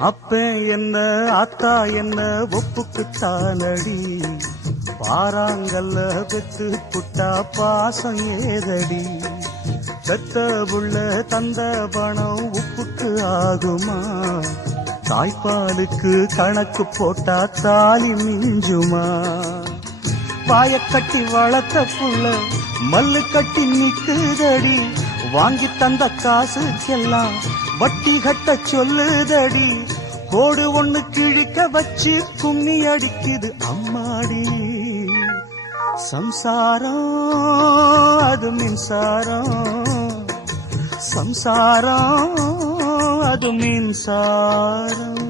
அப்ப என்ன ஆத்தா என்ன ஒப்புக்குத்தானடி, பாராங்கல்ல பெத்து புட்டா பாசம் ஏதடி, பெத்த புள்ள தந்த பணம் உப்புக்கு ஆகுமா, தாய்ப்பாலுக்கு கணக்கு போட்டா தாலி மிஞ்சுமா, வாயக்கட்டி வளர்த்த புள்ள மல்லு கட்டி நிக்குதடி, வாங்கி தந்த காசுக்கெல்லாம் வட்டி கட்ட சொல்லுதடி, கோடு ஒண்ணு கிழிக்க வச்சு கும்மி அடிக்குது அம்மாடி, சம்சாரம் அது மின்சாரம், சம்சாரம் அது மின்சாரம்.